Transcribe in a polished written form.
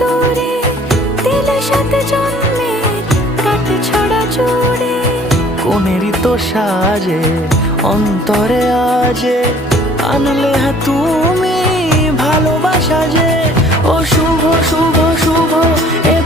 দূরে দিলে সাথে জন্মের কাট ছড়া জুড়ে। কোনেরই তো সাজে অন্তরে আজে আনলে হ্যাঁ তুমি ভালোবাসা যে। ও শুভ শুভ শুভ এ